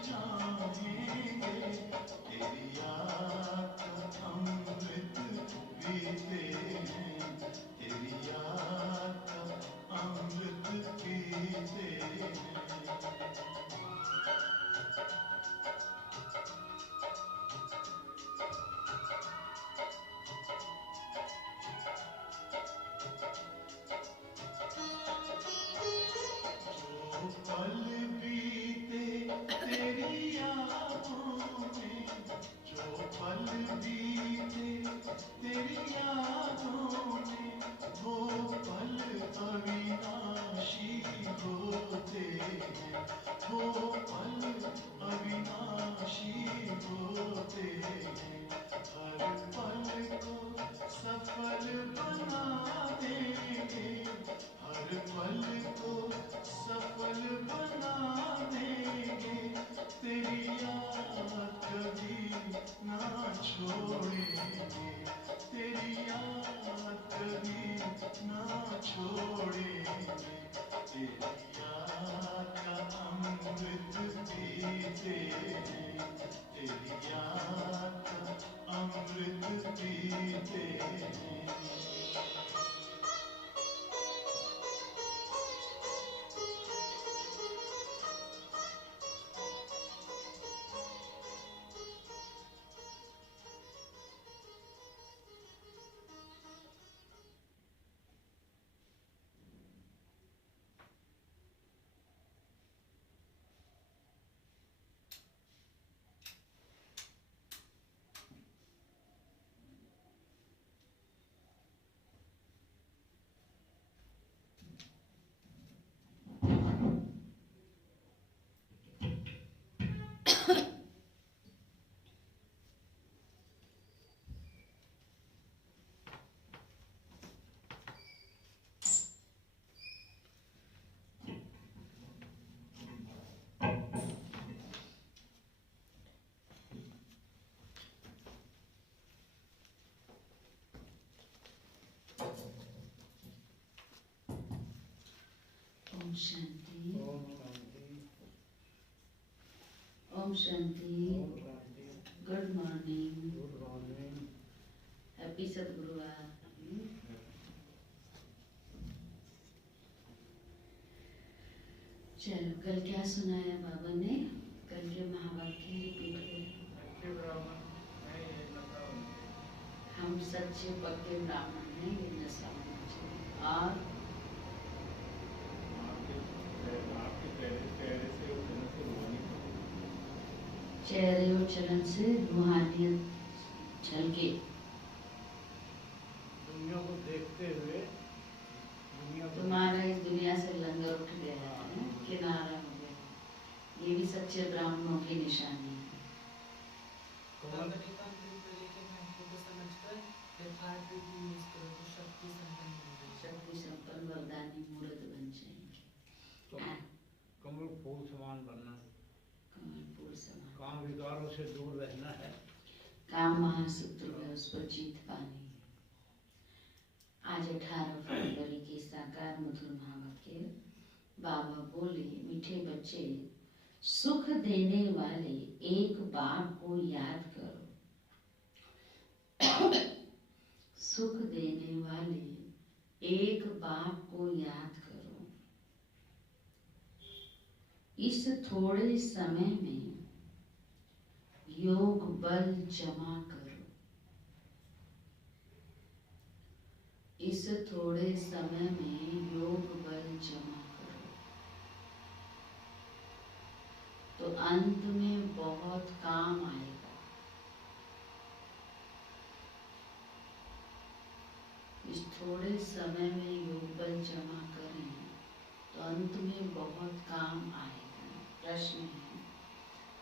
चाहेंगे, तेरी याद का अमृत पीते हैं, तेरी याद का अमृत पीते हैं। पल बीते तेरी यादों में, जो पल बीते तेरी यादों में, वो पल अविनाशी होते हैं, वो पल अविनाशी होते हैं। हर पल को सफल बना देंगे, हर पल को सफल बना देंगे, तेरी याद कभी ना छोड़ेंगे, तेरी याद कभी ना छोड़ेंगे, तेरी याद का अमृत पीते हैं, तेरी याद का अमृत पीते हैं। ओम शांति। ओम शांति। Good morning. हैप्पी सद्गुरुवार। चलो, कल क्या सुनाया बाबा ने? कल के महावाक्य रिपीट करें। हम सच्चे पक्के ब्राह्मण हैं, ये नशा होना चाहिए। और चेहरे और चलन से रूहानियत झलके, दुनिया को देखते हुए तुम्हारा इस दुनिया से लंगर उठ गया है, किनारा हो गया। ये भी सच्चे ब्राह्मणों की निशानी है। शक्ति संपन्न वरदानी मूर्त बन जाएंगे। कमल फूल समान बनना, कमल फूल समान, काम विकारों से दूर रहना है, काम महासूत्र में उस पर जीत पानी है। आज 18 फरवरी की साकार मधुर महावाक्य। बाबा बोले, मीठे बच्चे, सुख देने वाले एक बाप को याद करो। सुख देने वाले एक बाप को याद करो। इस थोड़े समय में योग बल जमा करो। इस थोड़े समय में योग बल जमा करो, तो अंत में बहुत काम आएगा। इस थोड़े समय में योग बल जमा करें तो अंत में बहुत काम आएगा। प्रश्न है,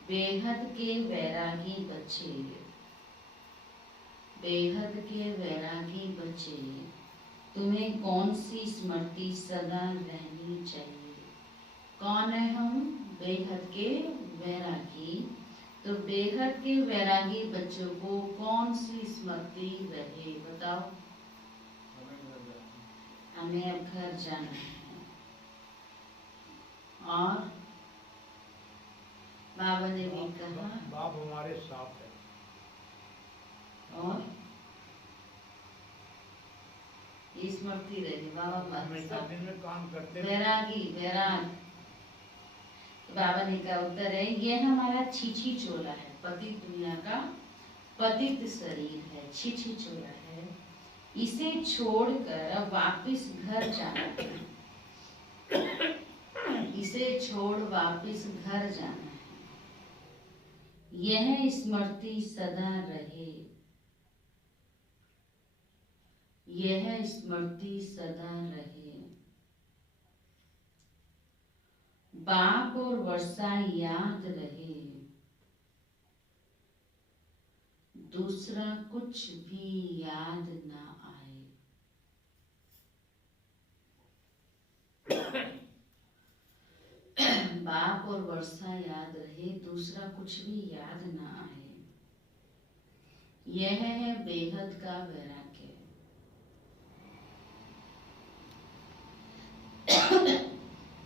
बेहद के वैरागी बच्चे, बेहद के वैरागी बच्चे, तुम्हें कौन सी स्मृति सदा रहनी चाहिए? कौन है हम? बेहद के वैरागी। तो बेहद के वैरागी बच्चों को कौन सी स्मृति रहे? बताओ। हमें अब घर जाना है। और बाबा ने भी कहा बाप हमारे साथ है। और ये स्मृति रहे बाबा हमारे हमेशा साथ। दिन में काम करते हैं। वैरागी वैराग। बाबा ने का उत्तर है ये हमारा छीछी चोला है, पतित दुनिया का पतित शरीर है, छीछी चोला है, इसे छोड़कर अब वापिस घर जाना है, इसे छोड़ वापिस घर जाना है। यह स्मृति सदा रहे, यह स्मृति सदा रहे। बाप और वर्षा याद रहे, दूसरा कुछ भी याद ना आए। बाप और वर्षा याद रहे, दूसरा कुछ भी याद ना आए। यह है बेहद का वैराग्य।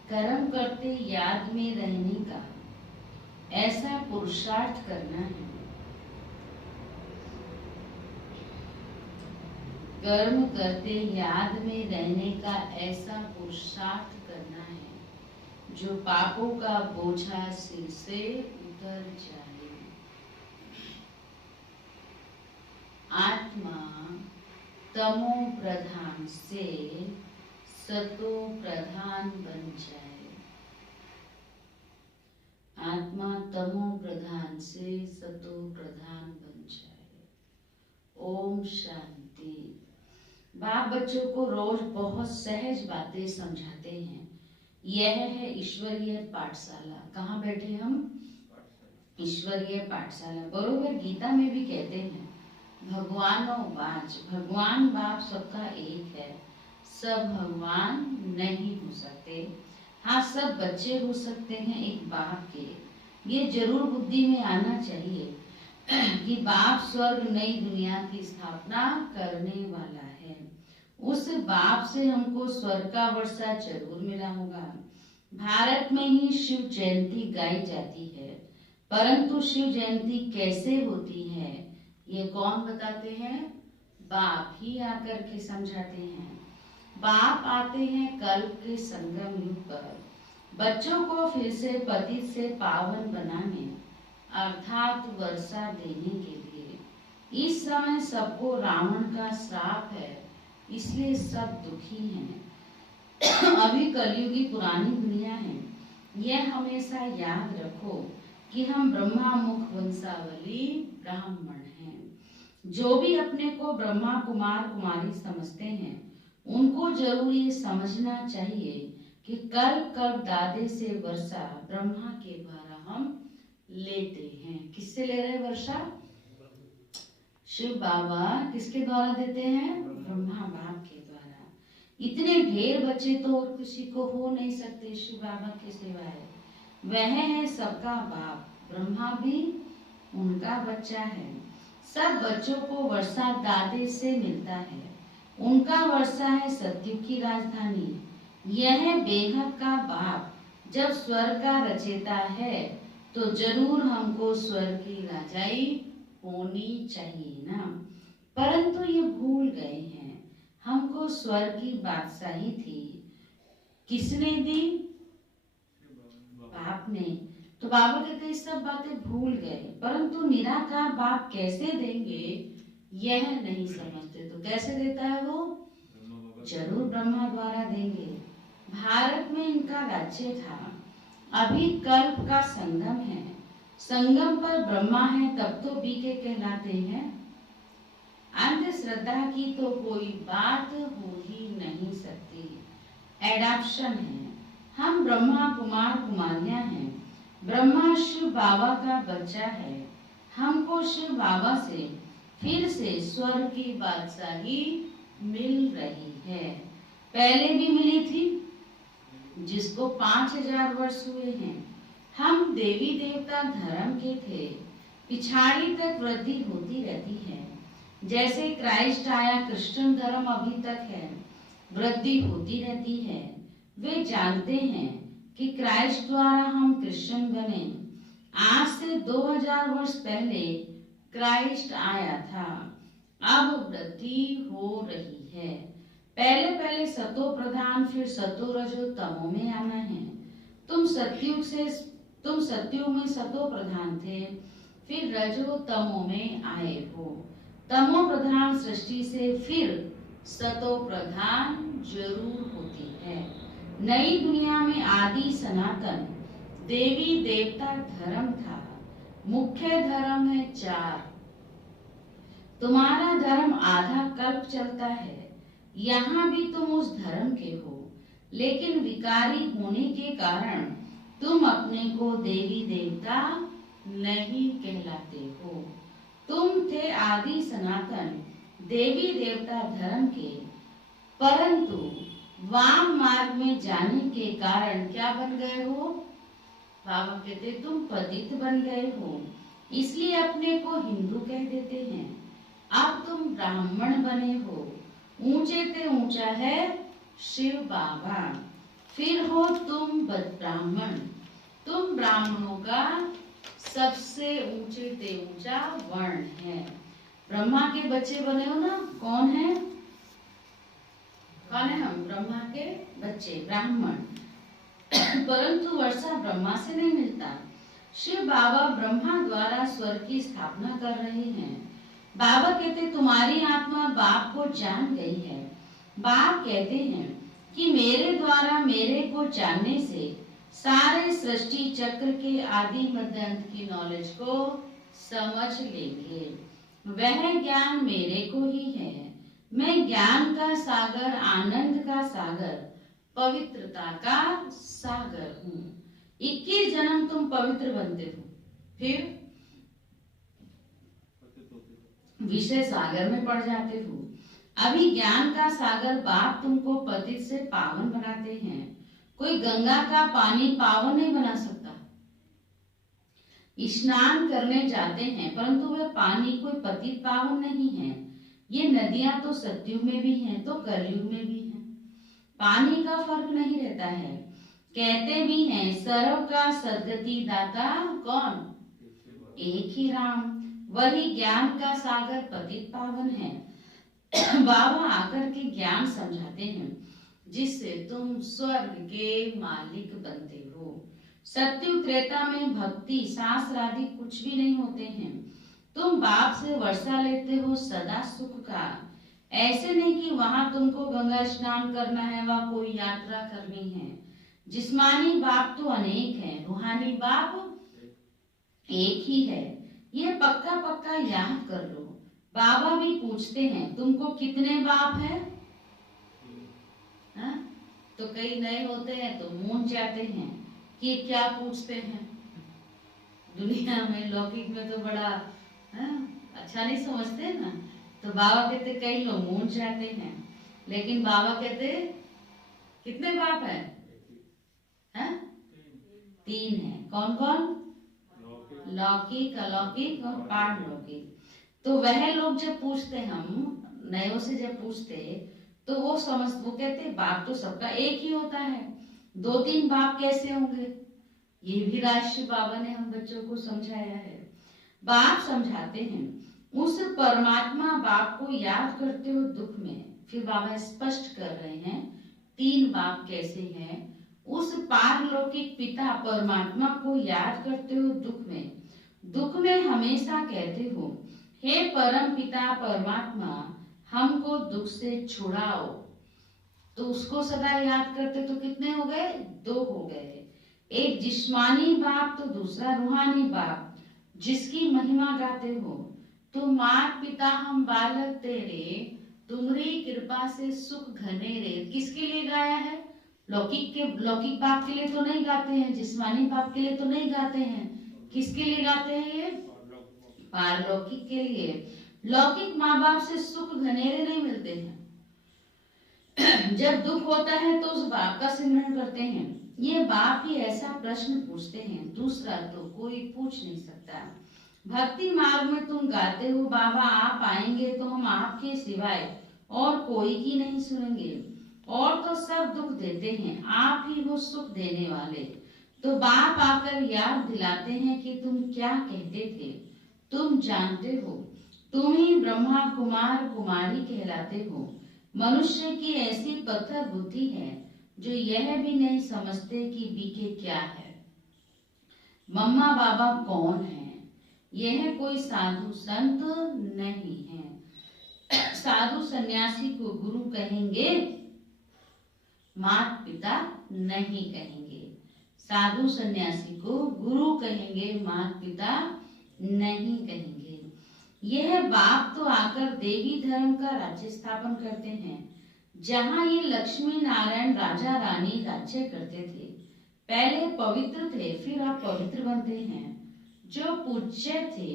कर्म करते याद में रहने का ऐसा पुरुषार्थ करना है, कर्म करते याद में रहने का ऐसा पुरुषार्थ करना है जो पापों का बोझा सिर से उतर जाए। आत्मा तमो प्रधान से सतो प्रधान बन जाए, आत्मा तमो प्रधान से सतो प्रधान बन जाए। ओम शांति। बाप बच्चों को रोज बहुत सहज बातें समझाते हैं। यह है ईश्वरीय पाठशाला। कहाँ बैठे हम? ईश्वरीय पाठशाला। बरोबर गीता में भी कहते हैं भगवानो वाच, भगवान बाप सबका एक है, सब भगवान नहीं हो सकते। हाँ, सब बच्चे हो सकते हैं एक बाप के। ये जरूर बुद्धि में आना चाहिए कि बाप स्वर्ग नई दुनिया की स्थापना करने वाला है। उस बाप से हमको स्वर्ग का वर्षा जरूर मिला होगा। भारत में ही शिव जयंती गाई जाती है, परंतु शिव जयंती कैसे होती है ये कौन बताते हैं? बाप ही आकर के समझाते हैं। बाप आते हैं कल्प के संगम युग पर बच्चों को फिर से पतित से पावन बनाने अर्थात वर्षा देने के लिए। इस समय सबको रावण का श्राप है, इसलिए सब दुखी हैं। अभी कलयुगी पुरानी दुनिया है। यह हमेशा याद रखो कि हम ब्रह्मा मुख वंशावली ब्राह्मण हैं। जो भी अपने को ब्रह्मा कुमार कुमारी समझते हैं उनको जरूर ये समझना चाहिए कि कल कब दादे से वर्षा ब्रह्मा के द्वारा हम लेते हैं। किससे ले रहे हैं वर्षा? शिव बाबा किसके द्वारा देते हैं? ब्रह्मा बाप के द्वारा। इतने ढेर बच्चे तो और किसी को हो नहीं सकते शिव बाबा के सिवाय। वह है सबका बाप, ब्रह्मा भी उनका बच्चा है। सब बच्चों को वर्षा दादे से मिलता है। उनका वर्षा है सत्युग की राजधानी। यह बेहद का बाप जब स्वर्ग का रचेता है तो जरूर हमको स्वर्ग की राजाई होनी चाहिए ना, परंतु ये भूल गए हैं। हमको स्वर्ग की बादशाही थी, किसने दी? बाप ने। तो बाबा कहते हैं सब बातें भूल गए, परंतु निराकार बाप कैसे देंगे यह नहीं समझते। तो कैसे देता है वो? जरूर ब्रह्मा द्वारा देंगे। भारत में इनका राज्य था। अभी कल्प का संगम है, संगम पर ब्रह्मा है तब तो बीके कहलाते हैं। अंधश्रद्धा की तो कोई बात हो ही नहीं सकती। एडॉप्शन है। हम ब्रह्मा कुमार कुमारियां हैं। ब्रह्मा शिव बाबा का बच्चा है। हमको शिव बाबा से फिर से स्वर्ग की बादशाही मिल रही है। पहले भी मिली थी जिसको 5000 वर्ष हुए हैं। हम देवी देवता धर्म के थे, पिछाड़ी तक वृद्धि होती रहती है। जैसे क्राइस्ट आया, क्रिश्चियन धर्म अभी तक है, वृद्धि होती रहती है। वे जानते हैं कि क्राइस्ट द्वारा हम क्रिश्चियन बने, आज से 2000 वर्ष पहले क्राइस्ट आया था, अब वृद्धि हो रही है। पहले पहले सतो प्रधान, फिर सतो रजो तमो में आना है। तुम सत्युग में सतो प्रधान थे, फिर रजो तमो में आए हो। तमो प्रधान सृष्टि से फिर सतो प्रधान जरूर होती है। नई दुनिया में आदि सनातन देवी देवता धर्म था। मुख्य धर्म है 4। तुम्हारा धर्म आधा कल्प चलता है, यहाँ भी तुम उस धर्म के हो, लेकिन विकारी होने के कारण तुम अपने को देवी देवता नहीं कहलाते हो। तुम थे आदि सनातन देवी देवता धर्म के, परंतु वाम मार्ग में जाने के कारण क्या बन गए हो? बाबा कहते तुम पतित बन गए हो, इसलिए अपने को हिंदू कह देते हैं। अब तुम ब्राह्मण बने हो। ऊंचे से ऊंचा है शिव बाबा, फिर हो तुम ब्राह्मण। तुम ब्राह्मणों का सबसे ऊंचे से ऊंचा वर्ण है। ब्रह्मा के बच्चे बने हो ना? कौन है? कौन है हम? ब्रह्मा के बच्चे, ब्राह्मण। परंतु वर्षा ब्रह्मा से नहीं मिलता। शिव बाबा ब्रह्मा द्वारा स्वर्ग की स्थापना कर रहे हैं। बाबा कहते तुम्हारी आत्मा बाप को जान गई है। बाप कहते हैं कि मेरे द्वारा मेरे को जानने से सारे सृष्टि चक्र के आदि मध्य अंत की नॉलेज को समझ लेंगे। वह ज्ञान मेरे को ही है। मैं ज्ञान का सागर, आनंद का सागर, पवित्रता का सागर हूँ। 21 जन्म तुम पवित्र बनते हो, फिर विषय सागर में पड़ जाते हो। अभी ज्ञान का सागर बाप तुमको पतित से पावन बनाते हैं। कोई गंगा का पानी पावन नहीं बना सकता। स्नान करने जाते हैं, परंतु वह पानी कोई पतित पावन नहीं है। ये नदियां तो सतयुग में भी हैं, तो कलयुग में भी हैं। पानी का फर्क नहीं रहता है। कहते भी हैं सर्व का सद्गति दाता कौन? एक ही राम। वही ज्ञान का सागर पतित पावन है। बाबा आकर के ज्ञान समझाते हैं, जिससे तुम स्वर्ग के मालिक बनते हो। सत्युग त्रेता में भक्ति शास्त्र आदि कुछ भी नहीं होते हैं। तुम बाप से वर्षा लेते हो सदा सुख का। ऐसे नहीं कि वहां तुमको गंगा स्नान करना है, वहां कोई यात्रा करनी है। जिस्मानी बाप तो अनेक है, रूहानी बाप एक ही है। ये पक्का पक्का याद कर लो। बाबा भी पूछते हैं तुमको कितने बाप है? हा? तो कई नए होते हैं तो मूंझ जाते हैं कि क्या पूछते हैं। दुनिया में लौकिक में तो बड़ा अच्छा नहीं समझते ना, तो बाबा कहते कई लोग मूंझ जाते हैं। लेकिन बाबा कहते कितने बाप है? 3 है। कौन कौन? लौकिक, अलौकिक और पारलौकिक। तो वह लोग जब पूछते, हम नयों से जब पूछते, तो वो कहते बाप तो सबका एक ही होता है, 2-3 बाप कैसे होंगे? ये भी राष्ट्रीय बाबा ने हम बच्चों को समझाया है। बाप समझाते हैं उस परमात्मा बाप को याद करते हो दुख में। फिर बाबा स्पष्ट कर रहे हैं 3 बाप कैसे हैं। उस पारलौकिक पिता परमात्मा को याद करते हो दुख में। दुख में हमेशा कहते हो हे परम पिता परमात्मा, हमको दुख से छुड़ाओ। तो उसको सदा याद करते तो कितने हो गए? 2 हो गए। एक जिस्मानी बाप तो दूसरा रूहानी बाप, जिसकी महिमा गाते हो। तुम मात पिता हम बालक तेरे, तुम्हारी कृपा से सुख घने रे। किसके लिए गाया है? लौकिक बाप के लिए तो नहीं गाते हैं, जिस्मानी बाप के लिए तो नहीं गाते हैं। किसके लिए गाते हैं? ये पारलौकिक के लिए। लौकिक माँ बाप से सुख घनेरे नहीं मिलते हैं। जब दुख होता है तो उस बाप का सिमरन करते हैं। ये बाप ही ऐसा प्रश्न पूछते हैं, दूसरा तो कोई पूछ नहीं सकता। भक्ति मार्ग में तुम गाते हो बाबा आप आएंगे तो हम आपके सिवाय और कोई की नहीं सुनेंगे। और तो सब दुख देते हैं, आप ही हो सुख देने वाले। तो बाप आकर याद दिलाते हैं कि तुम क्या कहते थे, तुम जानते हो, तुम ही ब्रह्मा कुमार कुमारी कहलाते हो। मनुष्य की ऐसी पत्थर बुद्धि है जो यह भी नहीं समझते कि बीके क्या है। मम्मा बाबा कौन है? यह कोई साधु संत नहीं है। साधु सन्यासी को गुरु कहेंगे, माता पिता नहीं कहेंगे। साधु सन्यासी को गुरु कहेंगे, माता पिता नहीं कहेंगे। यह बाप तो आकर देवी धर्म का राज्य स्थापन करते हैं। जहाँ ये लक्ष्मी नारायण राजा रानी राज्य करते थे, पहले पवित्र थे, फिर आप पवित्र बनते हैं। जो पूज्य थे,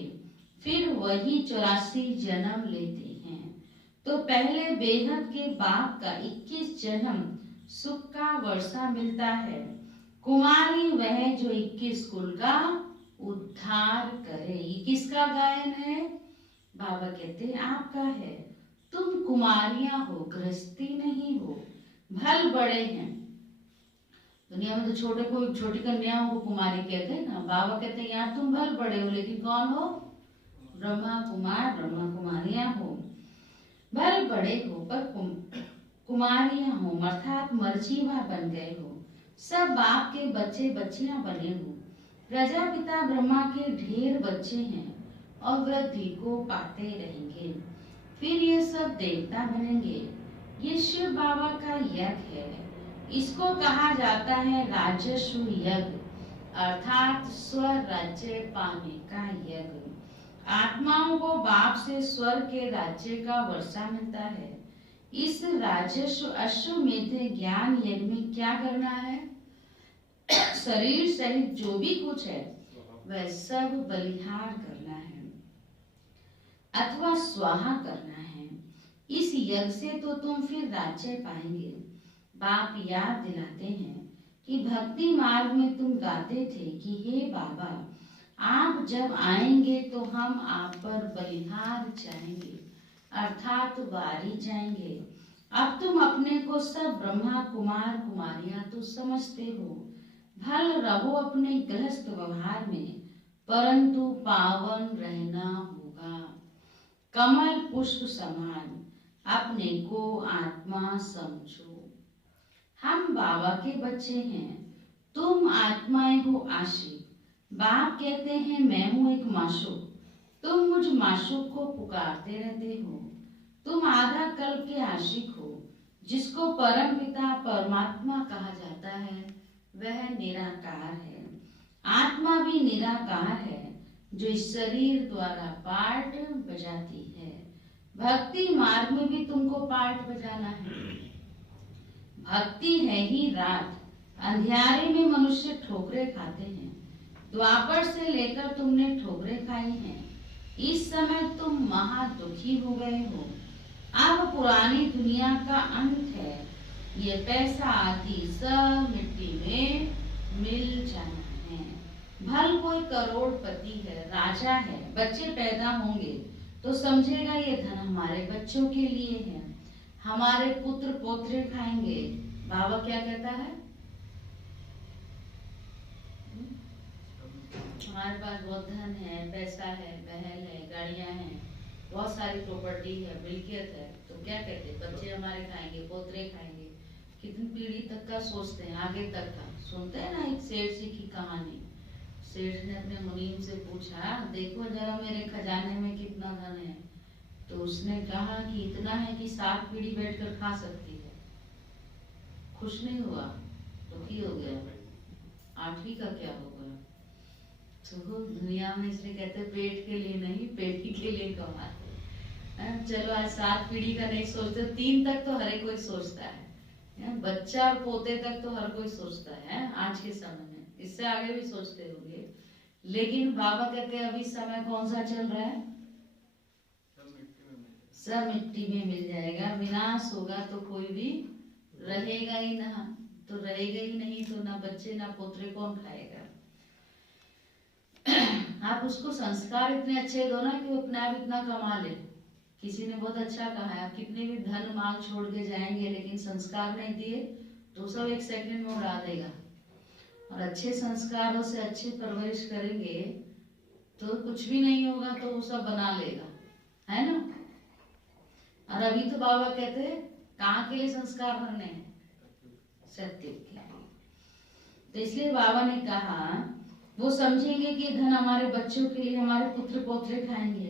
फिर वही 84 जन्म लेते हैं। तो पहले बेहद के बाप का 21 जन्म सुख का वर्षा मिलता है। कुमारी वह जो 21 कुल का उद्धार करे। ये किसका गायन है? बाबा कहते हैं आपका है। तुम कुमारियां हो, गृहस्थी नहीं हो। भल बड़े हैं। दुनिया में तो छोटी कन्याओं को कुमारी कहते हैं ना। बाबा कहते हैं यहाँ तुम भल बड़े हो, लेकिन कौन हो? ब्रह्मा कुमार, ब्रह्मा कुमारियां हो। भल बड़े हो पर कुमारियां हो, अर्थात मर्जीवा बन गए हो। सब बाप के बच्चे बच्चियां बने हो। प्रजापिता ब्रह्मा के ढेर बच्चे हैं और वृद्धि को पाते रहेंगे। फिर ये सब देवता बनेंगे। ये शिव बाबा का यज्ञ है। इसको कहा जाता है राजस्व यज्ञ, अर्थात स्वर राज्य पाने का यज्ञ। आत्माओं को बाप से स्वर के राज्य का वर्षा मिलता है। इस राजस्व अश्वमेध ज्ञान यज्ञ में क्या करना है? शरीर सहित जो भी कुछ है वह सब बलिहार करना है अथवा स्वाहा करना है। इस यज्ञ से तो तुम फिर राज्य पाएंगे। बाप याद दिलाते हैं कि भक्ति मार्ग में तुम गाते थे कि हे बाबा, आप जब आएंगे तो हम आप पर बलिहार जाएंगे, अर्थात वारी जाएंगे। अब तुम अपने को सब ब्रह्मा कुमार कुमारियां तो समझते हो। भल रहो अपने गृहस्थ व्यवहार में, परंतु पावन रहना होगा। कमल पुष्प समान अपने को आत्मा समझो। हम बाबा के बच्चे हैं, तुम आत्माएं हो आशिक। बाप कहते हैं मैं हूं एक माशूक, तुम मुझ माशूक को पुकारते रहते हो। तुम आधा कल्प के आशिक हो। जिसको परम पिता परमात्मा कहा जाता है वह निराकार है। आत्मा भी निराकार है जो इस शरीर द्वारा पार्ट बजाती है। भक्ति मार्ग में भी तुमको पार्ट बजाना है। भक्ति है ही रात, अंधियारे में मनुष्य ठोकरे खाते हैं। द्वापर से लेकर तुमने ठोकरे खाई हैं। इस समय तुम महा दुखी हो गए हो। अब पुरानी दुनिया का अंत है। ये पैसा आदि सब मिट्टी में मिल जाना है। भल कोई करोड़पति है, राजा है, बच्चे पैदा होंगे तो समझेगा ये धन हमारे बच्चों के लिए है, हमारे पुत्र पोत्रे खाएंगे। बाबा क्या कहता है? हमारे पास बहुत धन है, पैसा है, महल है, गाड़ियां हैं, बहुत सारी प्रॉपर्टी है, मिल्कियत है, तो क्या कहते हैं? बच्चे हमारे खाएंगे, पोतरे खाएंगे। कितनी पीढ़ी तक का सोचते हैं, आगे तक का। सुनते हैं ना एक सेठ जी की कहानी। सेठ ने अपने मुनीम से पूछा, देखो जरा मेरे खजाने में कितना धन है। तो उसने कहा कि इतना है कि 7 पीढ़ी बैठकर खा सकती है। खुश नहीं हुआ, दुखी हो गया। 8वीं का क्या होगा? तो दुनिया में इसलिए कहते हैं पेट के लिए नहीं, पेटी के लिए कमाते। चलो आज 7 पीढ़ी का नहीं सोचते, 3 तक तो हर कोई सोचता है। बच्चा और पोते तक तो हर कोई सोचता है आज के समय में। इससे आगे भी सोचते होंगे। लेकिन बाबा कहते हैं अभी समय कौन सा चल रहा है? सब मिट्टी में मिल जाएगा। विनाश होगा तो कोई भी रहेगा ही ना, तो रहेगा ही नहीं तो ना बच्चे ना पोतरे कौन खाएगा? आप उसको संस्कार इतने अच्छे दो ना कि वो अपने आप इतना कमा ले। किसी ने बहुत अच्छा कहा है, आप कितने भी धन माल छोड़ के जाएंगे लेकिन संस्कार नहीं दिए तो सब 1 सेकंड में उड़ा देगा। और अच्छे संस्कारों से अच्छी परवरिश करेंगे तो कुछ भी नहीं होगा तो वो सब बना लेगा, है ना। और अभी तो बाबा कहते हैं कहाँ के लिए संस्कार भरने हैं, सत्य के लिए। तो इसलिए बाबा ने कहा वो समझेंगे कि धन हमारे बच्चों के लिए हमारे पुत्र पोत्रे खाएंगे।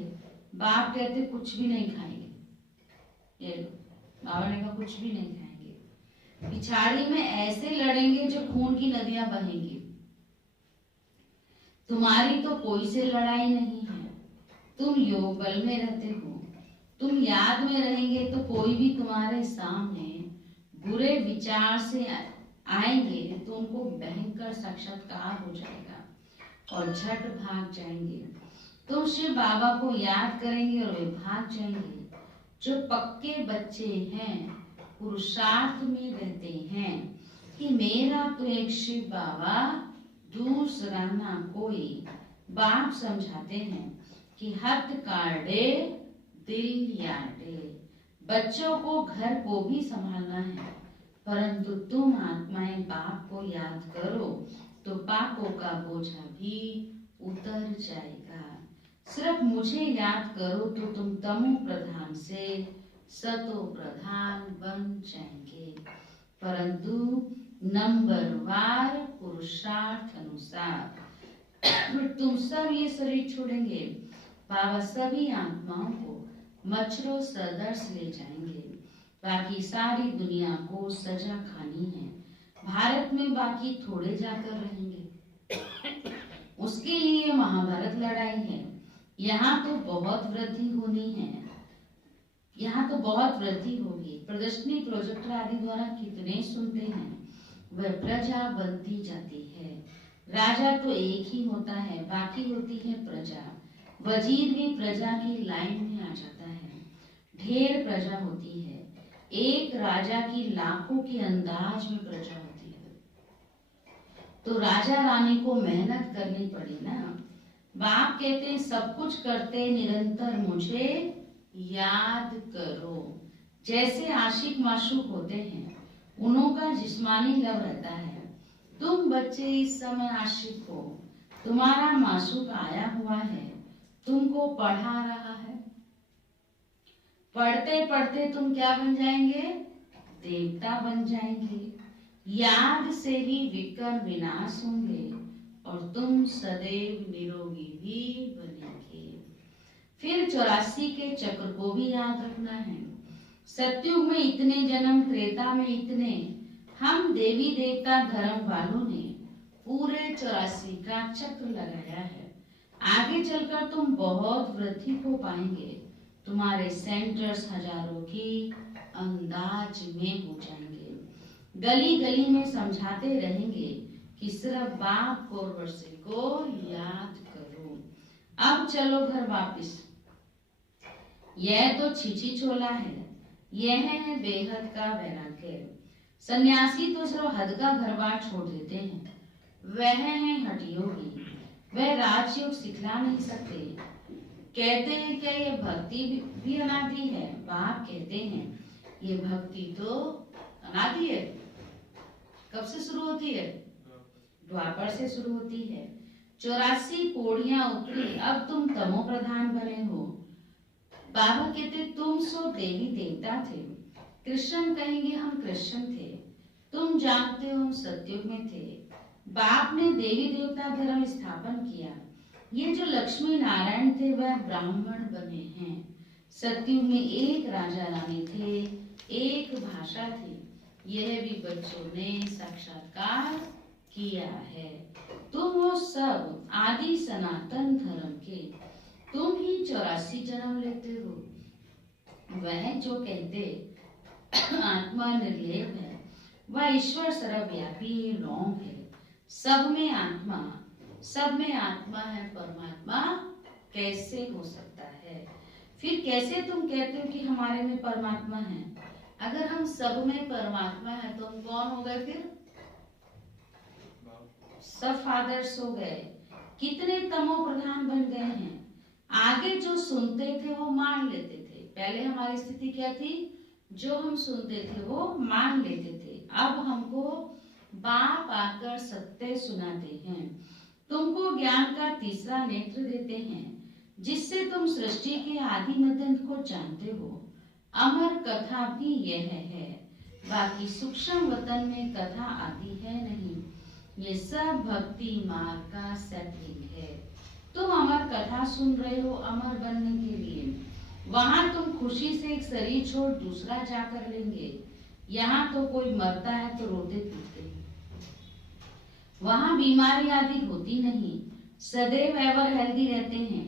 बाप कहते कुछ भी नहीं खाएंगे। ये बाबा ने कहा कुछ भी नहीं खाएंगे, पिछाड़ी में ऐसे लड़ेंगे जो खून की नदियां बहेंगी। तुम्हारी तो कोई से लड़ाई नहीं है, तुम योग बल में रहते हो, तुम याद में रहेंगे तो कोई भी तुम्हारे सामने बुरे विचार से आएंगे तो उनको भयंकर साक्षात्कार हो जाएगा और झट भाग जाएंगे। तुम शिव बाबा को याद करेंगे और वे भाग जाएंगे। जो पक्के बच्चे हैं पुरुषार्थ में रहते हैं कि मेरा तो एक शिव बाबा दूसरा ना कोई। बाप समझाते हैं कि हथ काटे दिल याटे। बच्चों को घर को भी संभालना है, परंतु तुम आत्माएं बाप को याद करो तो पापों का बोझा भी उतर जाएगा। सिर्फ मुझे याद करो तो तुम तमो प्रधान से सतो प्रधान बन जाएंगे, परंतु नंबरवार पुरुषार्थ अनुसार तुम सब ये शरीर छोड़ेंगे। बाबा सभी आत्माओं को मच्छरों सदर्श ले जाएंगे। बाकी सारी दुनिया को सजा खानी है। भारत में बाकी थोड़े जाकर रहेंगे, उसके लिए महाभारत लड़ाई है। यहाँ तो बहुत वृद्धि होनी है, यहाँ तो बहुत वृद्धि होगी। प्रदर्शनी प्रोजेक्टर आदि द्वारा कितने सुनते हैं, वह प्रजा बनती जाती है। राजा तो एक ही होता है, बाकी होती है प्रजा। वजीर भी प्रजा की लाइन में आ जाता है। ढेर प्रजा होती है, एक राजा की लाखों के अंदाज में प्रजा होती है। तो राजा रानी को मेहनत करनी पड़ी ना। बाप कहते हैं सब कुछ करते निरंतर मुझे याद करो। जैसे आशिक माशूक होते हैं, उन्हों का जिस्मानी लव रहता है। तुम बच्चे इस समय आशिक हो, तुम्हारा माशूक आया हुआ है, तुमको पढ़ा रहा है। पढ़ते पढ़ते तुम क्या बन जाएंगे, देवता बन जाएंगे। याद से ही विकर विनाश होंगे और तुम सदैव निरोगी भी बनेंगे। फिर 84 के चक्र को भी याद रखना है। सतयुग में इतने जन्म, त्रेता में इतने, हम देवी देवता धर्म वालों ने पूरे 84 का चक्र लगाया है। आगे चलकर तुम बहुत वृद्धि को पाएंगे। तुम्हारे सेंटर्स हजारों की अंदाज में हो जाएंगे। गली गली में समझाते रहेंगे कि सिर्फ बाप पौरवर्षी को याद करो। अब चलो घर वापिस। यह तो छिछी छोला है, यह है बेहद का वैराग्य। सन्यासी तो सिर्फ हद का घर बार छोड़ देते हैं, वह है हठयोगी। वह राजयोग सिखला नहीं सकते। कहते हैं क्या ये भक्ति भी अनादि है। बाप कहते हैं ये भक्ति तो अनादि है। कब से शुरू होती है, द्वापर से शुरू होती है। 84 पौड़ियां उतरी, अब तुम तमो प्रधान बने हो। बाबा कहते तुम सो देवी देवता थे। कृष्ण कहेंगे हम कृष्ण थे। तुम जानते हो हम सतयुग में थे। बाप ने देवी देवता धर्म स्थापन किया। ये जो लक्ष्मी नारायण थे वह ब्राह्मण बने हैं। सतयुग में एक राजा रानी थे, एक भाषा थी। यह भी बच्चों ने साक्षात्कार किया है। तुम वो सब आदि सनातन धर्म के, तुम ही 84 जन्म लेते हो। वह जो कहते आत्मा निर्लेप है, वह ईश्वर सर्वव्यापी रॉन्ग है। सब में आत्मा है, परमात्मा कैसे हो सकता है? फिर कैसे तुम कहते हो कि हमारे में परमात्मा है? अगर हम सब में परमात्मा है तो हम कौन हो गए? फिर सब फादर्स हो गए। कितने तमो प्रधान बन गए हैं। आगे जो सुनते थे वो मान लेते थे। पहले हमारी स्थिति क्या थी? जो हम सुनते थे वो मान लेते थे। अब हमको बाप आकर सत्य सुनाते हैं, तुमको ज्ञान का तीसरा नेत्र देते हैं, जिससे तुम सृष्टि के आदि मध्य अंत को जानते हो। अमर कथा भी यह है, बाकी सूक्ष्म वतन में कथा आदि है नहीं। ये सब भक्ति मार्ग का सेटलिंग है। तुम अमर कथा सुन रहे हो अमर बनने के लिए। वहां तुम खुशी से एक शरीर छोड़ दूसरा जाकर लेंगे। यहाँ तो कोई मरता है तो रोते पीटते हैं। वहां बीमारी आदि होती नहीं, सदैव एवर हेल्दी रहते हैं,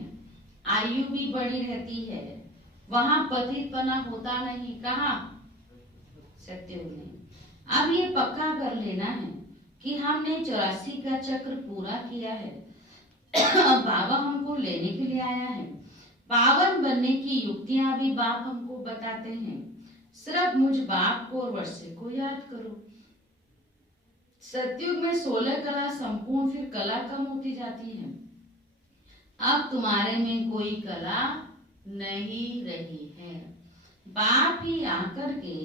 आयु भी बड़ी रहती है। वहां पतितपना होता नहीं। कहाँ? सत्ययुग में। अब ये पक्का कर लेना है कि हमने 84 का चक्र पूरा किया है। अब बाबा हमको लेने के लिए आया है। पावन बनने की युक्तियां भी बाप हमको बताते हैं। सिर्फ मुझ बाप को और वर्षे को याद करो। सतयुग में 16 कला संपूर्ण, फिर कला कम होती जाती है। अब तुम्हारे में कोई कला नहीं रही है। बाप ही आकर के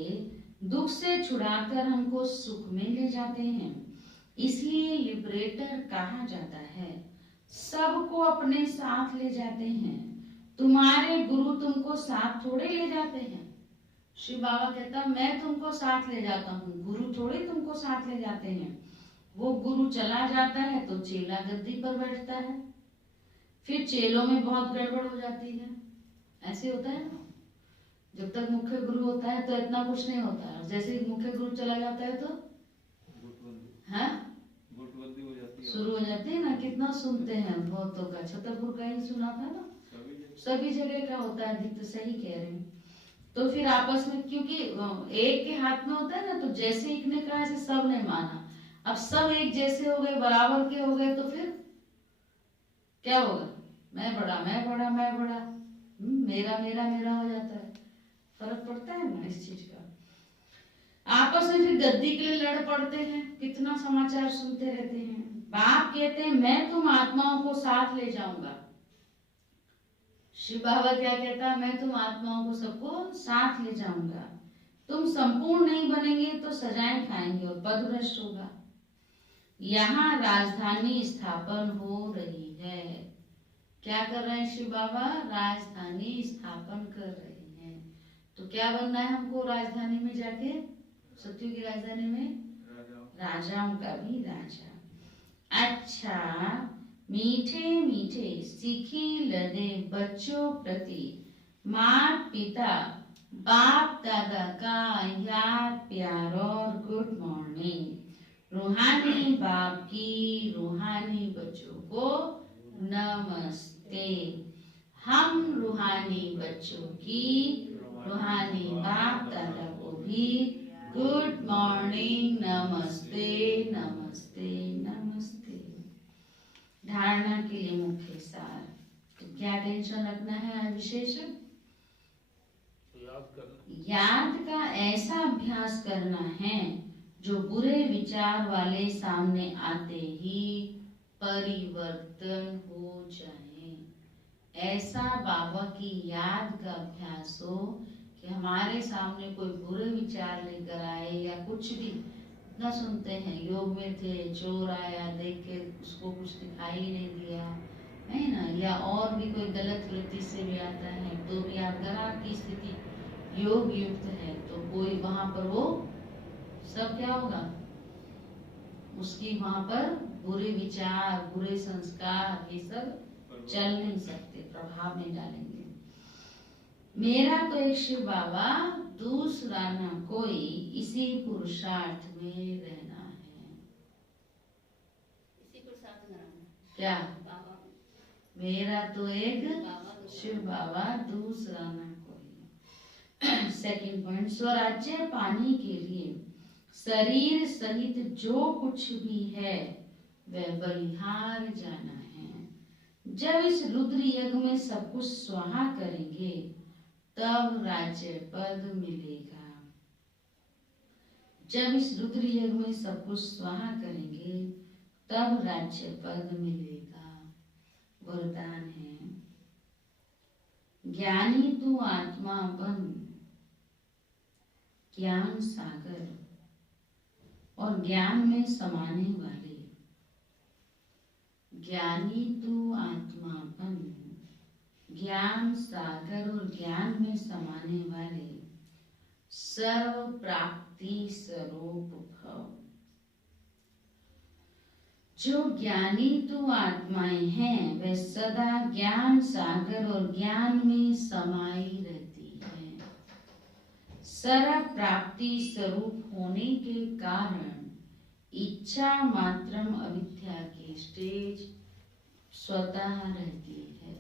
दुख से छुड़ाकर हमको सुख में ले जाते हैं, इसलिए लिबरेटर कहा जाता है। सबको अपने साथ ले जाते हैं। तुम्हारे गुरु तुमको साथ थोड़े ले जाते हैं। श्री बाबा कहता मैं तुमको साथ ले जाता हूँ, गुरु थोड़े तुमको साथ ले जाते हैं। वो गुरु चला जाता है तो चेला गद्दी पर बैठता है, फिर चेलों में बहुत गड़बड़ हो जाती है। ऐसे होता है ना, जब तक मुख्य गुरु होता है तो इतना कुछ नहीं होता है, जैसे ही मुख्य गुरु चला जाता है तो शुरू हो जाती है ना। कितना सुनते हैं बहुतों का, छतरपुर का ही सुना था ना, सभी जगह का होता है। दिख तो सही कह रहे हैं। तो फिर आपस में, क्योंकि एक के हाथ में होता है ना, तो जैसे एक ने कहा ऐसे सब ने माना। अब सब एक जैसे हो गए, बराबर के हो गए, तो फिर क्या होगा? मैं बड़ा मैं बड़ा मैं बड़ा, मेरा मेरा मेरा हो जाता है। फर्क पड़ता है ना इस चीज का। आपस में फिर गद्दी के लिए लड़ पड़ते हैं। कितना समाचार सुनते रहते हैं। बाप कहते हैं मैं तुम आत्माओं को साथ ले जाऊंगा। शिव बाबा क्या कहता है? मैं तुम आत्माओं को सबको साथ ले जाऊंगा। तुम संपूर्ण नहीं बनेंगे तो सजाएं खाएंगे और पद भ्रष्ट होगा। यहाँ राजधानी स्थापन हो रही है। क्या कर रहे हैं शिव बाबा? राजधानी स्थापन कर रहे हैं। तो क्या बनना है हमको राजधानी में जाके? सत्ययुग की राजधानी में राजाओं का भी राजा। अच्छा, मीठे मीठे सीखी लदे बच्चों प्रति माता पिता बाप दादा का याद प्यार और गुड मॉर्निंग। रूहानी बाप की रूहानी बच्चों को नमस्ते। हम रूहानी बच्चों की रूहानी बाप दादा को भी गुड मॉर्निंग, नमस्ते नमस्ते नमस्ते। धारणा के लिए मुख्य सार। तो क्या टेंशन रखना है? विशेष याद का ऐसा अभ्यास करना है जो बुरे विचार वाले सामने आते ही परिवर्तन हो जाए। ऐसा बाबा की याद का अभ्यास हो कि हमारे सामने कोई बुरे विचार लेकर आए या कुछ भी। इतना सुनते हैं, योग में थे, चोर आया, देख के उसको कुछ दिखाई नहीं दिया, है ना, या और भी कोई गलत वृत्ति से भी आता है, तो भी अगर आपकी स्थिति योग युक्त है तो कोई वहां पर वो सब क्या होगा? उसकी वहां पर बुरे विचार, बुरे संस्कार, ये सब चल नहीं सकते, प्रभाव नहीं डालेंगे। मेरा तो एक शिव बाबा, दूसरा ना कोई, इसी पुरुषार्थ में रहना है। इसी पुरुषार्थ में रहना क्या? बाबा मेरा तो एक शिव बाबा, दूसरा ना कोई। सेकंड पॉइंट, स्वराज्य पाने के लिए शरीर सहित जो कुछ भी है वह बलिहार जाना है। जब इस रुद्र यज्ञ में सब कुछ स्वाहा करेंगे तब राज्य पद मिलेगा। जब इस रुद्र यज्ञ में सब कुछ स्वाहा करेंगे तब राज्य पद मिलेगा। वरदान है, ज्ञानी तू आत्मा बन, ज्ञान सागर और ज्ञान में समाने वाले। ज्ञानी तू आत्मापन, ज्ञान सागर और ज्ञान में समाने वाले, सर्व प्राप्ति स्वरूप भव। जो ज्ञानी तू आत्माएं हैं वे सदा ज्ञान सागर और ज्ञान में समाई रहती है। सर्व प्राप्ति स्वरूप होने के कारण इच्छा मात्रम अविद्या की स्टेज स्वतः रहती है।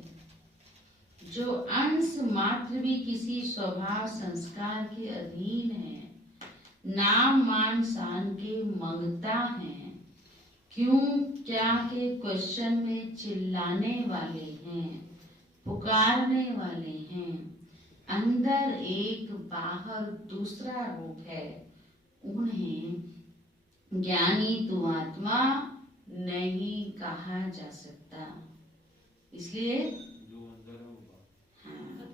जो अंश मात्र भी किसी स्वभाव संस्कार के अधीन है, नाम मान शान के मंगता है, क्यों क्या के क्वेश्चन में चिल्लाने वाले हैं, पुकारने वाले हैं, अंदर एक बाहर दूसरा रूप है, उन्हें ज्ञानी तू आत्मा नहीं कहा जा सकता। इसलिए हाँ,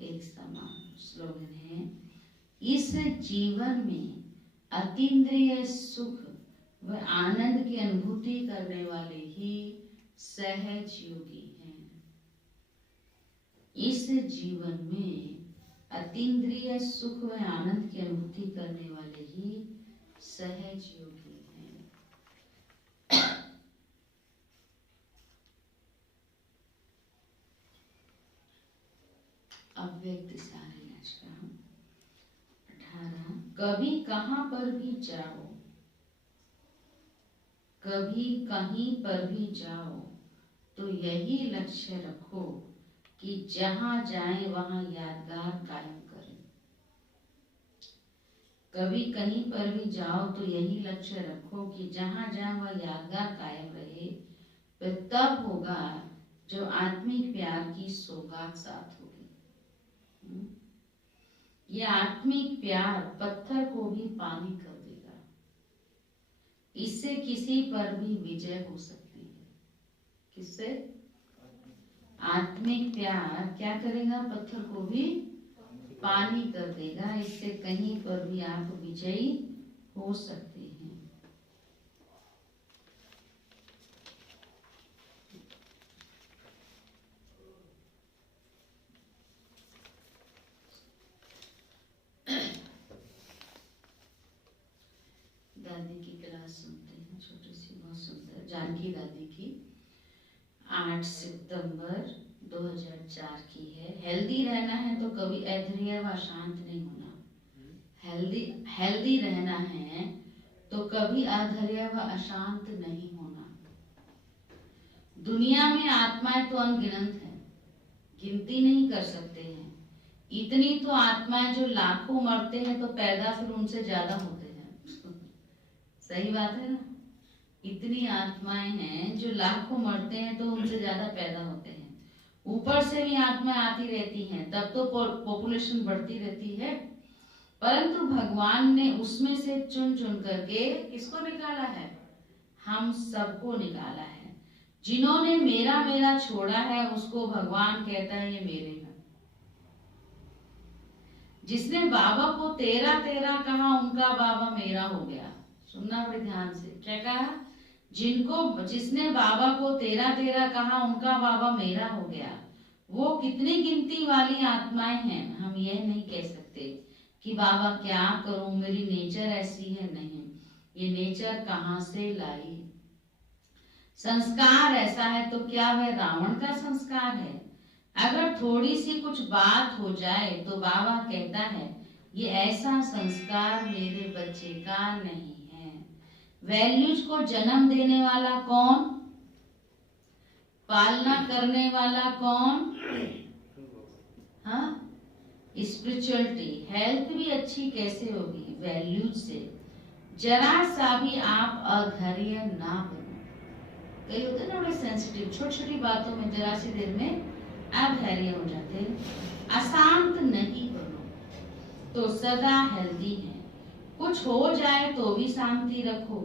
एक समान स्लोगन है, इस जीवन में अतीन्द्रिय सुख व आनंद की अनुभूति करने वाले ही सहज योगी हैं। इस जीवन में अतीन्द्रिय सुख व आनंद की अनुभूति करने वाले ही सहज योगी हैं। अव्यक्त सारे आज का 18। कभी कहाँ पर भी जाओ, कभी कहीं पर भी जाओ तो यही लक्ष्य रखो कि जहां जाए वहां यादगार कायम करें। कभी कहीं पर भी जाओ तो यही लक्ष्य रखो कि जहां जाए वह यादगार कायम रहे। वह तब होगा जो आत्मिक प्यार की सौगात साथ होगी। ये आत्मिक प्यार पत्थर को भी पानी कर देगा। इससे किसी पर भी विजय हो सकती है। किससे? आत्मिक प्यार क्या करेगा? पत्थर को भी पानी कर देगा। इससे कहीं पर भी आप विजयी हो सकते हैं। दादी की क्लास सुनते हैं, छोटी सी, बहुत सुंदर, जानकी दादी की। 8 सितंबर 2004 की है। हेल्दी रहना है तो कभी अधैर्य व अशांत नहीं होना। हेल्दी रहना है तो कभी अधैर्य व अशांत नहीं होना। दुनिया में आत्माएं तो अनगिनत है, गिनती नहीं कर सकते हैं। इतनी तो आत्माएं जो लाखों मरते हैं तो पैदा फिर उनसे ज्यादा होते हैं। सही बात है ना? इतनी आत्माएं हैं जो लाखों मरते हैं तो उनसे ज्यादा पैदा होते हैं। ऊपर से भी आत्माएं आती रहती हैं, तब तो पॉपुलेशन बढ़ती रहती है। परंतु भगवान ने उसमें से चुन चुन करके किसको निकाला है? हम सबको निकाला है। जिन्होंने मेरा मेरा छोड़ा है उसको भगवान कहता है ये मेरे हैं। जिसने बाबा को तेरा तेरा कहा उनका बाबा मेरा हो गया। सुनना बड़े ध्यान से, क्या कहा? जिसने बाबा को तेरा तेरा कहा उनका बाबा मेरा हो गया। वो कितनी गिनती वाली आत्माएं हैं। हम यह नहीं कह सकते कि बाबा क्या करूं, मेरी नेचर ऐसी है। नहीं, ये नेचर कहां से लाई? संस्कार ऐसा है तो क्या वह रावण का संस्कार है? अगर थोड़ी सी कुछ बात हो जाए तो बाबा कहता है ये ऐसा संस्कार मेरे बच्चे का नहीं है। वैल्यूज को जन्म देने वाला कौन? पालना करने वाला कौन? हाँ, स्पिरिचुअलिटी। हेल्थ भी अच्छी कैसे होगी? वैल्यूज से। जरा सा भी आप अधैर्य ना बनो। कई होते ना बड़े सेंसिटिव, छोटी छोटी बातों में जरा सी देर में अधैर्य हो जाते हैं। अशांत नहीं बनो तो सदा हेल्दी है। कुछ हो जाए तो भी शांति रखो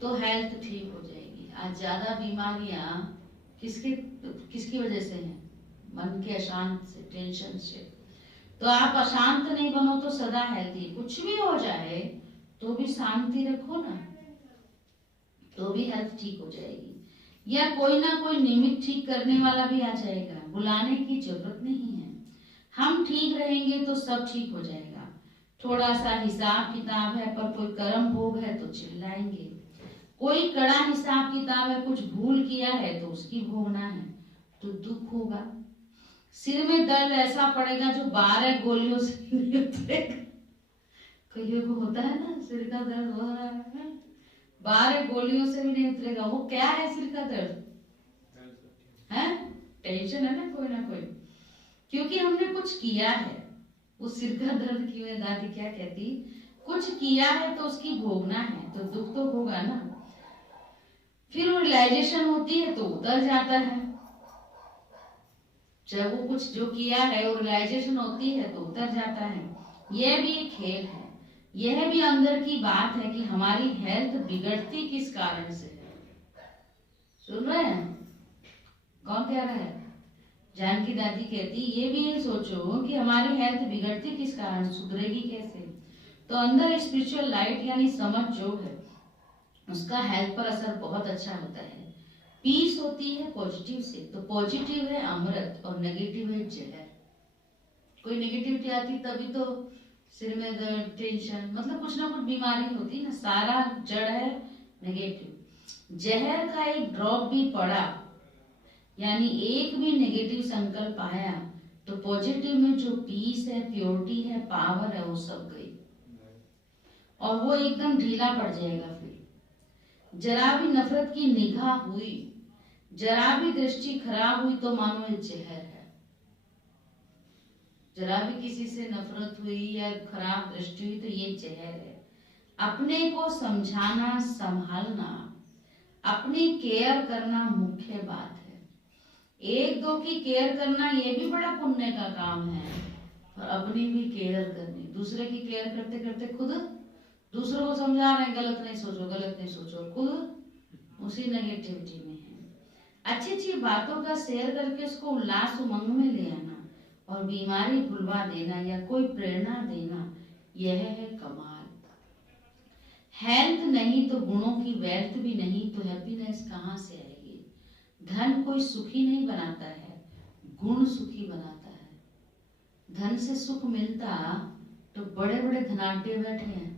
तो हेल्थ ठीक हो जाएगी। आज ज्यादा बीमारियां किसकी वजह से हैं? मन के अशांत से, टेंशन से। तो आप अशांत नहीं बनो तो सदा हेल्दी। कुछ भी हो जाए तो भी शांति रखो ना, तो भी हेल्थ ठीक हो जाएगी। या कोई ना कोई निमित्त ठीक करने वाला भी आ जाएगा, बुलाने की जरूरत नहीं है। हम ठीक रहेंगे तो सब ठीक हो जाएगा। थोड़ा सा हिसाब किताब है पर कोई कर्म भोग है तो चिल्लाएंगे, कोई कड़ा हिसाब किताब है, कुछ भूल किया है तो उसकी भोगना है तो दुख होगा। सिर में दर्द ऐसा पड़ेगा जो 12 गोलियों से नहीं उतरेगा। कईयों को होता है ना, सिर का दर्द हो रहा है, 12 गोलियों से भी नहीं उतरेगा। वो क्या है सिर का दर्द है? टेंशन है ना कोई ना कोई, क्योंकि हमने कुछ किया है। वो सिर का दर्द क्यों है? दादी क्या कहती, कुछ किया है तो उसकी भोगना है, तो दुख तो होगा ना। फिर वो रियलाइजेशन होती है तो उतर जाता है। जब वो कुछ जो किया है वो रियलाइजेशन होती है तो उतर जाता है। यह भी एक खेल है, यह भी अंदर की बात है कि हमारी हेल्थ बिगड़ती किस कारण से है। सुन रहे हैं? कौन कह रहा है? जानकी दादी कहती ये भी ये सोचो कि हमारी हेल्थ बिगड़ती किस कारण, सुधरेगी कैसे। तो अंदर स्पिरिचुअल लाइट यानी समझ जो है उसका हेल्थ पर असर बहुत अच्छा होता है। पीस होती है पॉजिटिव से, तो पॉजिटिव है अमृत और नेगेटिव है जहर। कोई नेगेटिविटी आती तभी तो सिर में दर्द, टेंशन, मतलब कुछ ना कुछ बीमारी होती ना, सारा जड़ है नेगेटिव। जहर का एक ड्रॉप भी पड़ा यानी एक भी नेगेटिव संकल्प आया तो पॉजिटिव में जो पीस है, प्योरिटी है, पावर है, वो सब गई और वो एकदम ढीला पड़ जाएगा। फिर जरा भी नफरत की निगाह हुई, जरा भी दृष्टि खराब हुई तो मानो ये जहर है। जरा भी किसी से नफरत हुई या खराब दृष्टि हुई तो ये जहर है। अपने को समझाना, संभालना, अपनी केयर करना मुख्य बात है। एक दो की केयर करना ये भी बड़ा पुण्य का काम है, और अपनी भी केयर करनी। दूसरे की केयर करते करते खुद दूसरों को समझा रहे हैं गलत नहीं सोचो, गलत नहीं सोचो, और खुद उसी नेगेटिविटी में है। अच्छी अच्छी बातों का शेयर करके उसको उल्लास उमंग में ले आना और बीमारी भुलवा देना या कोई प्रेरणा देना, यह है कमाल। हेल्थ नहीं तो गुणों की वेल्थ भी नहीं तो हैप्पीनेस कहाँ से आएगी? धन कोई सुखी नहीं बनाता है, गुण सुखी बनाता है। धन से सुख मिलता तो बड़े बड़े धनाढ्य बैठे हैं,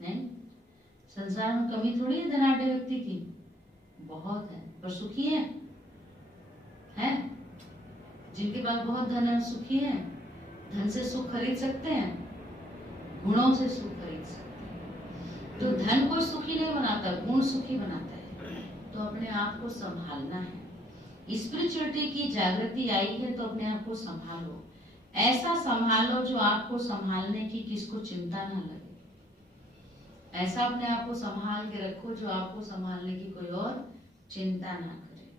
नहीं? संसार में कमी थोड़ी है धनाढ्य व्यक्ति की, बहुत है, पर सुखी है? जिनके पास बहुत धन है सुखी है? धन से सुख खरीद सकते हैं? गुणों से सुख खरीद सकते हैं। तो धन कोई सुखी नहीं बनाता, गुण सुखी बनाता है। तो अपने आप को संभालना है। स्पिरिचुअलिटी की जागृति आई है तो अपने आप को संभालो, ऐसा संभालो जो आपको संभालने की किसको चिंता ना लगे। ऐसा अपने आप को संभाल के रखो जो आपको संभालने की कोई और चिंता ना करे।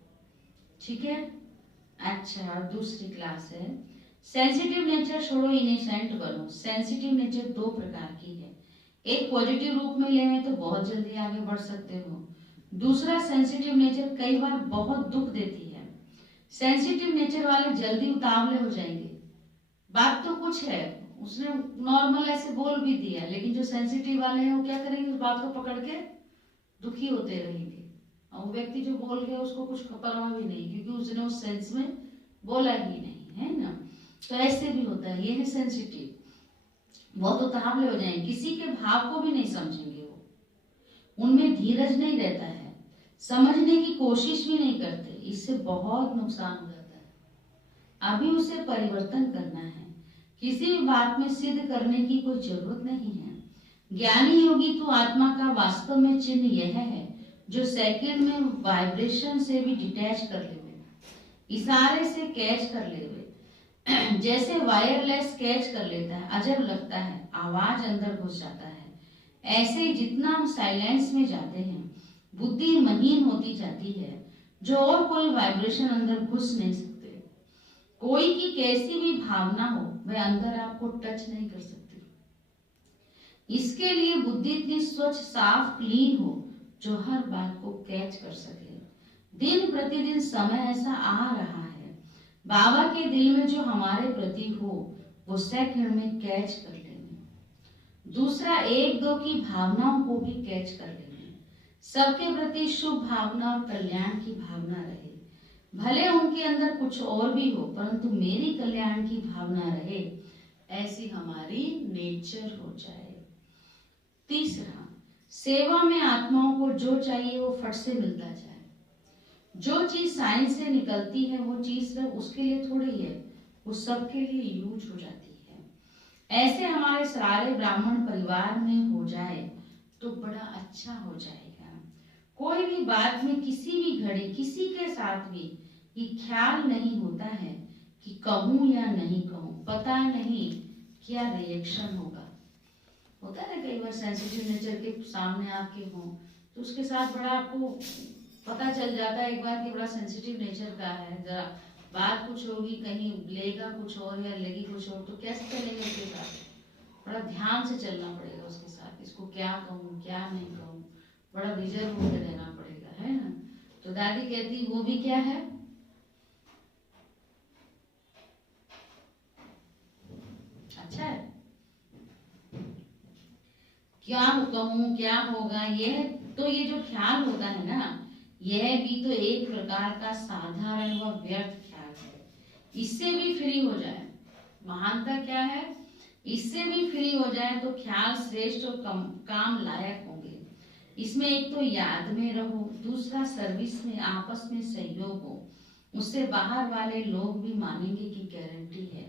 ठीक है? अच्छा, दूसरी क्लास है सेंसिटिव नेचर छोड़ो, इनोसेंट बनो। सेंसिटिव नेचर दो प्रकार की है, एक पॉजिटिव रूप में लें तो बहुत जल्दी आगे बढ़ सकते हो, दूसरा सेंसिटिव नेचर कई बार बहुत दुख देती है। सेंसिटिव नेचर वाले जल्दी उतावले हो जाएंगे, बात तो कुछ है, उसने नॉर्मल ऐसे बोल भी दिया, लेकिन जो सेंसिटिव वाले हैं वो क्या करेंगे, उस बात को पकड़ के दुखी होते रहेंगे। और वो व्यक्ति जो बोल गया उसको कुछ परवाह भी नहीं, क्योंकि उसने उस सेंस में बोला ही नहीं, है ना? तो ऐसे भी होता है, ये है सेंसिटिव, बहुत उतावले हो जाएंगे, किसी के भाव को भी नहीं समझेंगे, वो उनमें धीरज नहीं रहता है, समझने की कोशिश भी नहीं करते, इससे बहुत नुकसान हो जाता है। अभी उसे परिवर्तन करना है, किसी भी बात में सिद्ध करने की कोई जरूरत नहीं है। ज्ञानी योगी तो आत्मा का वास्तव में चिन्ह यह है जो सेकंड में वाइब्रेशन से भी डिटैच कर लेवे, इशारे से कैच कर लेवे, जैसे वायरलेस कैच कर लेता है, अजब लगता है, आवाज अंदर घुस जाता है। ऐसे ही जितना हम साइलेंस में जाते हैं बुद्धि महीन होती जाती है, जो और कोई वाइब्रेशन अंदर घुस नहीं सकते। कोई की कैसी भी भावना हो वह अंदर आपको टच नहीं कर सकती। इसके लिए बुद्धि इतनी स्वच्छ, साफ, क्लीन हो जो हर बात को कैच कर सके। दिन प्रतिदिन समय ऐसा आ रहा है बाबा के दिल में जो हमारे प्रति हो वो सेकंड में कैच कर लेंगे। दूसरा, एक दो की भावनाओं को भी कैच कर लेंगे। सबके प्रति शुभ भावना और कल्याण की भावना रहे। भले उनके अंदर कुछ और भी हो, परंतु मेरी कल्याण की भावना रहे, ऐसी हमारी नेचर हो जाए। तीसरा, सेवा में आत्माओं को जो चाहिए वो फट से मिलता जाए। जो चीज साइंस से निकलती है वो चीज सिर्फ उसके लिए थोड़ी है, वो सबके लिए यूज हो जाती है। ऐसे हमारे सारे ब्राह्मण परिवार में हो जाए तो बड़ा अच्छा हो जाएगा। कोई भी बात में किसी भी घड़ी किसी के साथ भी ये ख्याल नहीं होता है कि कहूं या नहीं कहूं, पता नहीं क्या रिएक्शन होगा। होता है ना कई बार सेंसिटिव नेचर के सामने आपके हो तो उसके साथ बड़ा आपको पता चल जाता है एक बार कि बड़ा सेंसिटिव नेचर का है, जरा बात कुछ होगी, कहीं लेगा कुछ और या लेगी कुछ और, तो कैसे चलेंगे उसके साथ? बड़ा ध्यान से चलना पड़ेगा उसके साथ, इसको क्या कहूँ क्या नहीं कहूँ, बड़ा विजय होकर रहना पड़ेगा, है ना। तो दादी कहती वो भी क्या है, अच्छा है, क्या कहूँ क्या होगा, ये तो ये जो ख्याल होता है ना, यह भी तो एक प्रकार का साधारण व व्यर्थ ख्याल है। इससे भी फ्री हो जाए, महानता क्या है, इससे भी फ्री हो जाए तो ख्याल श्रेष्ठ और काम लायक होंगे। इसमें एक तो याद में रहो, दूसरा सर्विस में आपस में सहयोग हो, उससे बाहर वाले लोग भी मानेंगे की गारंटी है।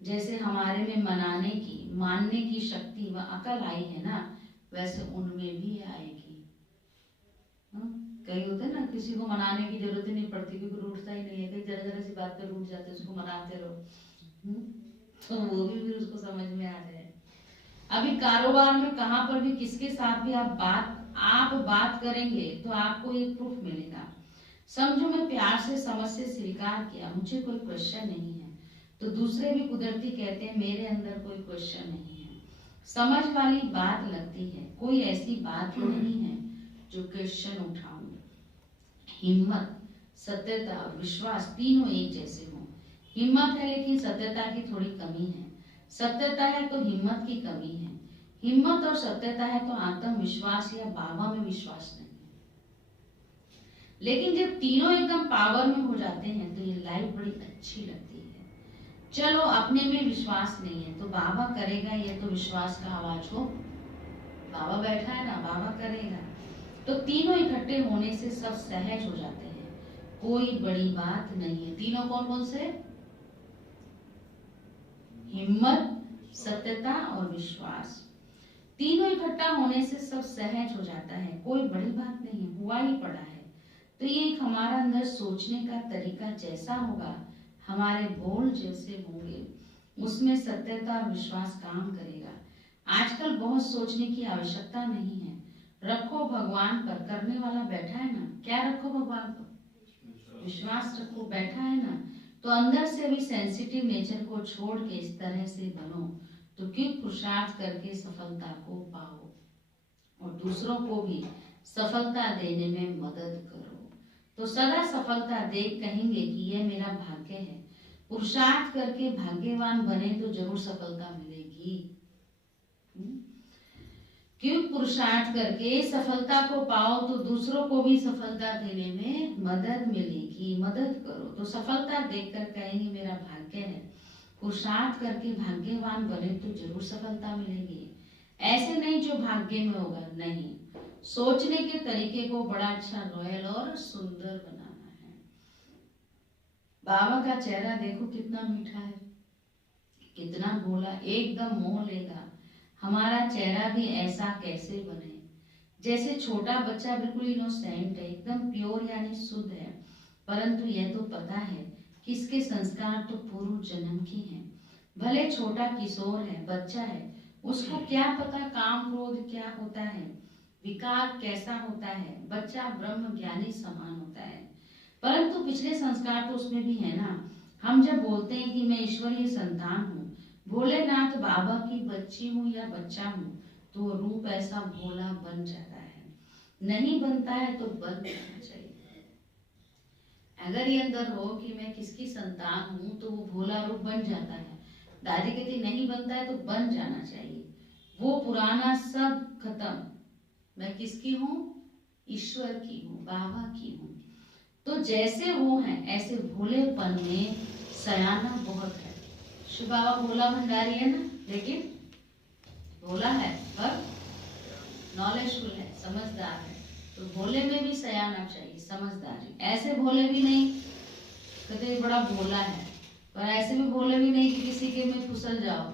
जैसे हमारे में मनाने की मानने की शक्ति व अकल आई है ना, वैसे उनमें भी आएगी। कई होते हैं ना, किसी को मनाने की जरूरत ही नहीं पड़ती क्योंकि रूठता ही नहीं है, कई जरा जरा सी बात पे रूठ जाते, उसको मनाते रहो तो वो भी फिर उसको समझ में आ जाए। अभी कारोबार में कहां पर भी किसके साथ भी आप बात करेंगे तो आपको एक प्रूफ मिलेगा। समझो मैं प्यार से समझ से स्वीकार किया, मुझे कोई क्वेश्चन नहीं है, तो दूसरे भी कुदरती कहते हैं मेरे अंदर कोई क्वेश्चन नहीं है। समझ वाली बात लगती है, कोई ऐसी बात ही नहीं है जो क्वेश्चन उठाऊं। हिम्मत, सत्यता और विश्वास तीनों एक जैसे हों। हिम्मत है लेकिन सत्यता की थोड़ी कमी है, सत्यता है तो हिम्मत की कमी है, हिम्मत और सत्यता है तो आत्मविश्वास या बाबा में विश्वास नहीं। लेकिन जब तीनों एकदम पावर में हो जाते हैं तो ये लाइफ बड़ी अच्छी लगती है। चलो अपने में विश्वास नहीं है तो बाबा करेगा, ये तो विश्वास का आवाज हो, बाबा बैठा है ना, बाबा करेगा। तो तीनों इकट्ठे होने से सब सहज हो जाते हैं, कोई बड़ी बात नहीं है। तीनों कौन कौन से, हिम्मत, सत्यता और विश्वास, तीनों इकट्ठा होने से सब सहज हो जाता है, कोई बड़ी बात नहीं है, हुआ ही पड़ा है। तो ये एक हमारा अंदर सोचने का तरीका जैसा होगा, हमारे बोल जैसे होंगे, उसमें सत्यता और विश्वास काम करेगा। आजकल बहुत सोचने की आवश्यकता नहीं है, रखो भगवान पर, करने वाला बैठा है ना, क्या रखो भगवान पर, विश्वास रखो, बैठा है ना। तो अंदर से भी सेंसिटिव नेचर को छोड़ के इस तरह से बनो, तो क्यों पुरुषार्थ करके सफलता को पाओ और दूसरों को भी सफलता देने में मदद करो। तो सदा सफलता देख कहेंगे कि यह मेरा भाग्य है, पुरुषार्थ करके भाग्यवान बने तो जरूर सफलता मिलेगी। क्यों पुरुषार्थ करके सफलता को पाओ तो दूसरों को भी सफलता देने में मदद मिलेगी, मदद करो। तो सफलता देखकर कहेंगे मेरा भाग्य है, पुरुषार्थ करके भाग्यवान बने तो जरूर सफलता मिलेगी। ऐसे नहीं जो भाग्य में होगा, नहीं, सोचने के तरीके को बड़ा अच्छा रॉयल और सुंदर बनाना है। बाबा का चेहरा देखो कितना मीठा है, कितना भोला, एकदम मोह लेगा। हमारा चेहरा भी ऐसा कैसे बने, जैसे छोटा बच्चा बिल्कुल इनोसेंट है, एकदम प्योर यानी शुद्ध है, परंतु यह तो पता है कि इसके संस्कार तो पूर्व जन्म की हैं। भले छोटा किशोर है, बच्चा है, उसको क्या पता काम क्रोध क्या होता है, विकार कैसा होता है। बच्चा ब्रह्म ज्ञानी समान होता है, परंतु पिछले संस्कार तो उसमें भी है ना। हम जब बोलते हैं कि मैं ईश्वरीय संतान हूँ, भोलेनाथ बाबा की बच्ची हूँ या बच्चा हूँ, तो रूप ऐसा भोला बन जाता है, नहीं बनता है तो बन जाना चाहिए। अगर ये अंदर हो कि मैं किसकी संतान हूँ तो वो भोला रूप बन जाता है। दादी कहती नहीं बनता है तो बन जाना चाहिए, वो पुराना सब खत्म, मैं किसकी हूँ? ईश्वर की हूँ, बाबा की हूँ। तो जैसे वो हैं ऐसे भोलेपन में सयाना बहुत है। शिव बाबा भोला भंडारी है ना, लेकिन भोला है पर नॉलेजफुल है, समझदार है। तो भोले में भी सयाना चाहिए, समझदारी। ऐसे भोले भी नहीं कहते बड़ा भोला है, पर ऐसे भी भोले भी नहीं कि किसी के में फिसल जाओ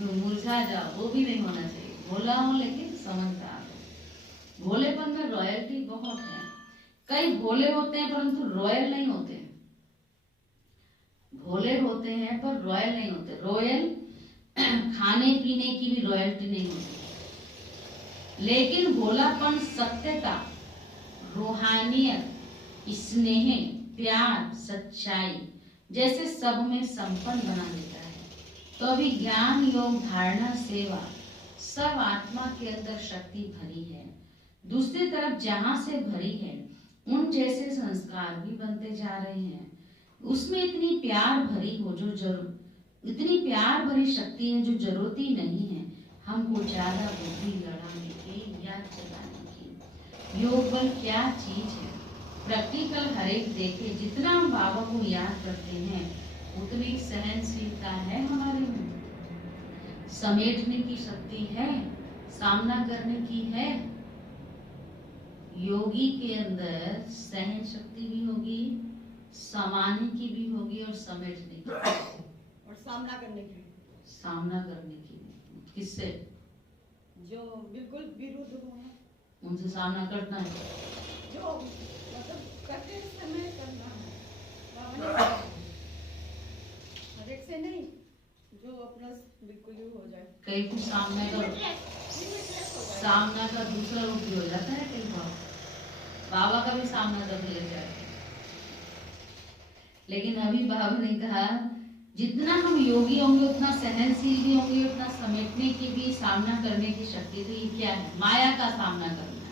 मुरझा जाओ, वो भी नहीं होना चाहिए। भोला हो लेकिन समझदार हो। भोलेपन में रॉयल्टी बहुत है। कई भोले होते हैं परंतु रॉयल नहीं होते। भोले होते हैं पर रॉयल नहीं होते। रॉयल खाने पीने की भी रॉयल्टी नहीं होती। लेकिन भोलापन सत्यता, रूहानियत, स्नेह, प्यार, सच्चाई जैसे सब में संपन्न बना देता है। तो अभी ज्ञान, योग, धारणा, सेवा सब आत्मा के अंदर शक्ति भरी है। दूसरी तरफ जहां से भरी है उन जैसे संस्कार भी बनते जा रहे हैं। उसमें इतनी प्यार भरी हो जो इतनी प्यार भरी शक्ति है जो जरूरत ही नहीं है हमको ज्यादा बुद्धि लड़ाने की या चलाने की। योग बल क्या चीज है? प्रैक्टिकल हर एक देखे। जितना हम बाबा को याद करते हैं उतनी सहनशीलता है हमारे में, समेटने की शक्ति है, सामना करने की है। योगी के अंदर सहन शक्ति भी होगी, समाने की भी होगी और समेटने की और सामना करने की भी। सामना करने की भी। किससे? जो बिल्कुल विरुद्ध हो उनसे सामना करना है। जो मतलब करते समय करना है, बाबा ने कहा। हर एक से नहीं, जो अपना बिल्कुल ही हो जाए। कई कुछ सामना का दूसरा रूप भी हो जाता है। कई बार बाबा का भी सामना करने लग जाते हैं। लेकिन अभी बाबा ने कहा जितना हम योगी होंगे उतना सहनशील भी होंगे, उतना समेटने की भी, सामना करने की शक्ति। तो ये क्या है? माया का सामना करना।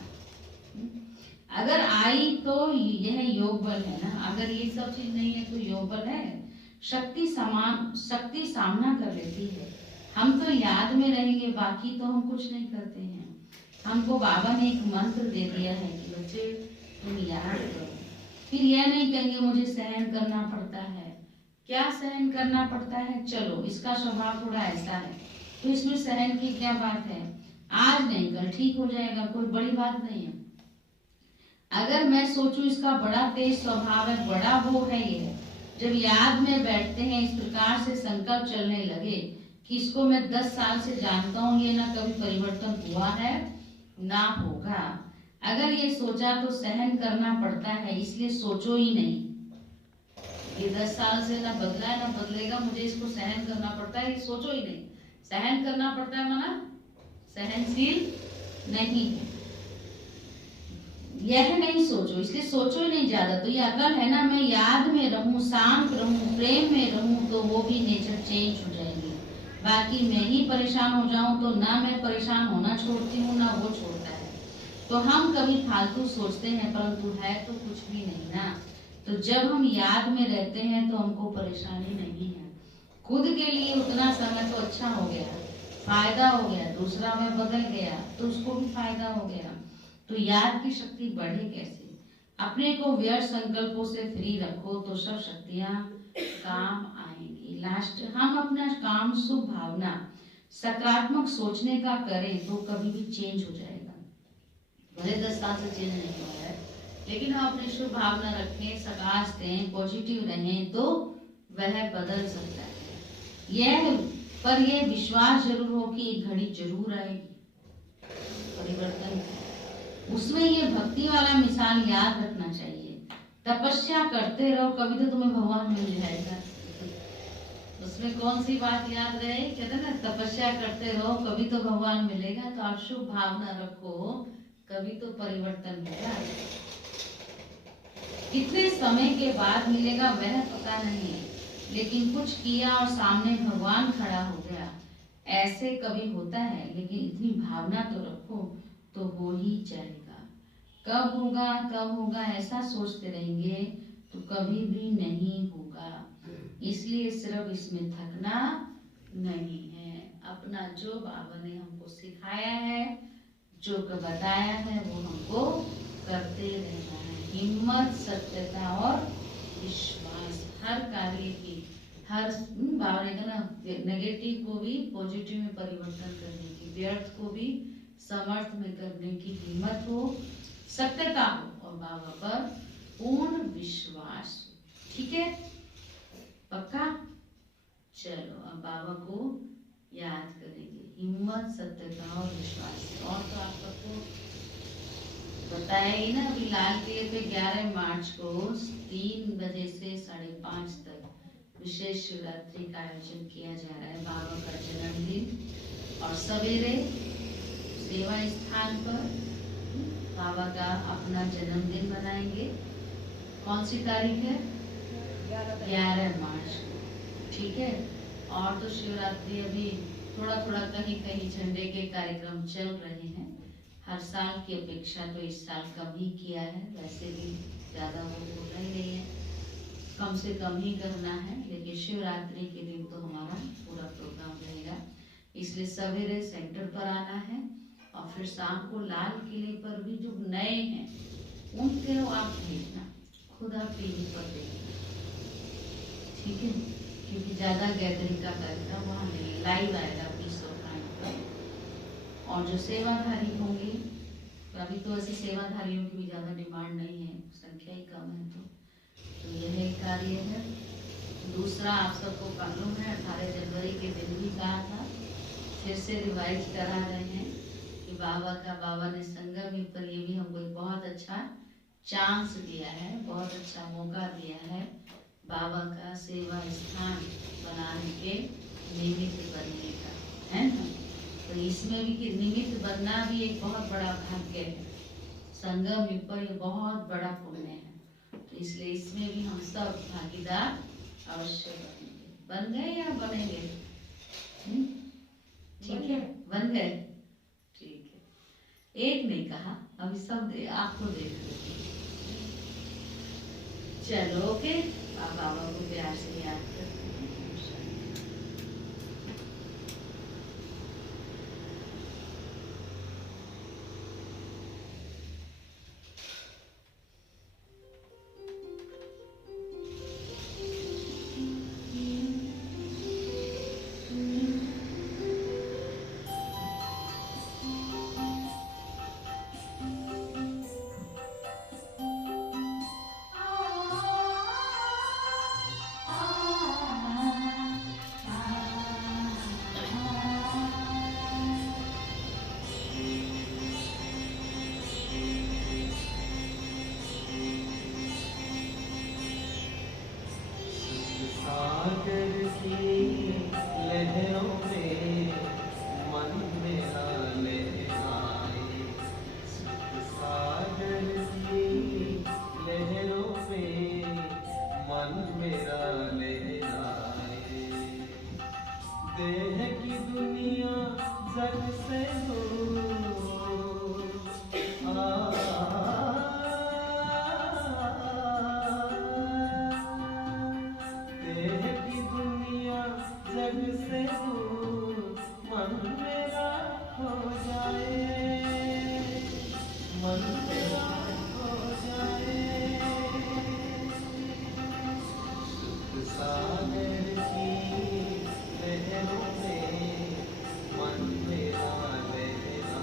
अगर आई तो यह योग बल है ना। अगर ये सब चीज नहीं है तो योग बल है। शक्ति सामना कर लेती है। हम तो याद में रहेंगे, बाकी तो हम कुछ नहीं करते हैं। हमको बाबा ने एक मंत्र दे दिया है कि बच्चे तुम याद करो। फिर यह नहीं कहेंगे मुझे सहन करना पड़ता है। क्या सहन करना पड़ता है? चलो इसका स्वभाव थोड़ा ऐसा है तो इसमें सहन की क्या बात है? आज नहीं कल ठीक हो जाएगा, कोई बड़ी बात नहीं है। अगर मैं सोचूं इसका बड़ा तेज स्वभाव है, बड़ा वो है, ये है। जब याद में बैठते हैं इस प्रकार से संकल्प चलने लगे कि इसको मैं 10 साल से जानता हूँ, ये ना कभी परिवर्तन हुआ है ना होगा। अगर ये सोचा तो सहन करना पड़ता है, इसलिए सोचो ही नहीं। ये 10 साल से ना बदला है ना बदलेगा, मुझे इसको सहन करना पड़ता है, ये सोचो ही नहीं। सहन करना पड़ता है माना सहनशील नहीं है, यह नहीं सोचो, इसलिए सोचो ही नहीं ज्यादा। तो ये अकल है ना, मैं याद में रहूं, शांत रहूं, प्रेम में रहूं तो वो भी नेचर चेंज हो जाएगी। बाकी मैं ही परेशान हो जाऊं तो ना मैं परेशान होना छोड़ती हूँ ना वो छोड़ता है। तो हम कभी फालतू सोचते हैं परंतु है तो कुछ भी नहीं ना। तो जब हम याद में रहते हैं तो हमको परेशानी नहीं है। खुद के लिए उतना समय तो अच्छा हो गया, फायदा हो गया, दूसरा में बदल गया तो उसको भी फायदा हो गया। तो याद की शक्ति बढ़े कैसे? अपने को व्यर्थ संकल्पों से फ्री रखो तो सब शक्तियां काम आएंगी। लास्ट हम अपना काम शुभ भावना सकारात्मक सोचने का करें तो कभी भी चेंज हो जाएगा। भले 10 साल से चेंज नहीं हुआ है, लेकिन हम अपनी शुभ भावना रखें, सकाश दें, पॉजिटिव रहें तो वह बदल सकता है। पर यह विश्वास जरूर हो कि एक घड़ी जरूर आएगी परिवर्तन। उसमें ये भक्ति वाला मिसाल याद रखना चाहिए। तपस्या करते रहो, कभी तो तुम्हें भगवान मिल जाएगा। उसमें कौन सी बात याद रहे? कहते ना तपस्या करते रहो कभी तो भगवान मिलेगा। तो आप शुभ भावना रखो, कभी तो परिवर्तन होगा। कितने समय के बाद मिलेगा वह पता नहीं है, लेकिन कुछ किया और सामने भगवान खड़ा हो गया, ऐसे कभी होता है। लेकिन इतनी भावना तो रखो तो हो ही जाएगा। कब होगा ऐसा सोचते रहेंगे तो कभी भी नहीं होगा। इसलिए सिर्फ इसमें थकना नहीं है। अपना जो बाबा ने हमको सिखाया है, जो बताया है, वो हमको करते रहना है। हिम्मत, सत्यता और विश्वास हर कार्य की, हर बाबा ने कहा ना, नेगेटिव को भी पॉजिटिव में परिवर्तन करने की, व्यर्थ को भी समर्थ में करने की हिम्मत हो, सत्यता हो और बाबा पर पूर्ण विश्वास हो। ठीक है, पक्का? चलो अब बाबा को याद करेंगे। हिम्मत, सत्यता और विश्वास। और तो आप सबको बताया ही ना, अभी लाल किले पे 11 मार्च को 3 बजे से 5:30 तक विशेष शिवरात्रि का आयोजन किया जा रहा है। बाबा का जन्मदिन और सवेरे सेवा स्थान पर बाबा का अपना जन्मदिन मनाएंगे। कौन सी तारीख है? 11 मार्च को। ठीक है, और तो शिवरात्रि अभी थोड़ा थोड़ा कहीं कहीं झंडे के कार्यक्रम चल रहे हैं। हर साल की अपेक्षा तो इस साल कम ही किया है, वैसे भी ज़्यादा वो होना ही नहीं है, कम से कम ही करना है। लेकिन शिवरात्रि के दिन तो हमारा पूरा प्रोग्राम रहेगा, इसलिए सवेरे सेंटर पर आना है और फिर शाम को लाल किले पर भी जो नए हैं उनके आप भेजना, खुद आप टीवी पर देखना। ठीक है, क्योंकि ज़्यादा गैदरिंग का कार्यक्रम वहाँ नहीं है, लाइव आएगा पीस ऑफ माइंड पर। और जो सेवाधारी होंगे, अभी तो ऐसे सेवाधारियों की भी ज़्यादा डिमांड नहीं है, संख्या ही कम है, तो यह एक कार्य है। दूसरा, आप सबको मालूम है 18 जनवरी के दिन भी कहा था, फिर से रिवाइज करा रहे हैं कि बाबा ने संगम पर ये भी हमको एक बहुत अच्छा चांस दिया है, बहुत अच्छा मौका दिया है बाबा का सेवा स्थान बनाने के निमित्त बनने का, है ना। तो इसमें भी कि निमित्त बनना भी एक बहुत बड़ा भाग्य है। संगम पर ये बहुत बड़ा पुण्य है, तो इसलिए इसमें भी हम सब भागीदार अवश्य बनेंगे। बन गए या बनेंगे? ठीक है, बन गए। ठीक है, एक नहीं कहा, अभी सब आपको देख रहे। चलो ओके, आप बाबा को प्यार से याद करते हैं। सागर की लहरों में मन मेरा लहराए, सागर की लहरों में मन मेरा लहराए। देह की दुनिया जग से दूर देह की दुनिया जग से दूर मन मेरा हो जाए, मन मेरा हो जाए। सुख सागर की लहरों में मन मेरा लहराए।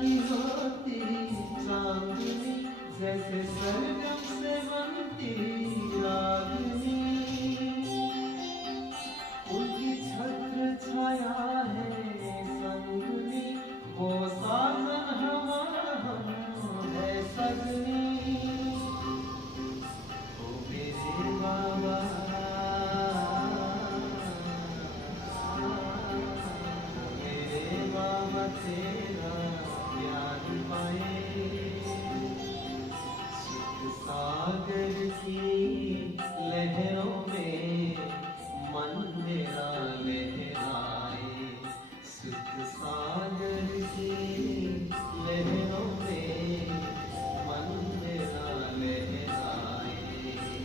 रानी होती चांदनी जैसे सरगम से बनती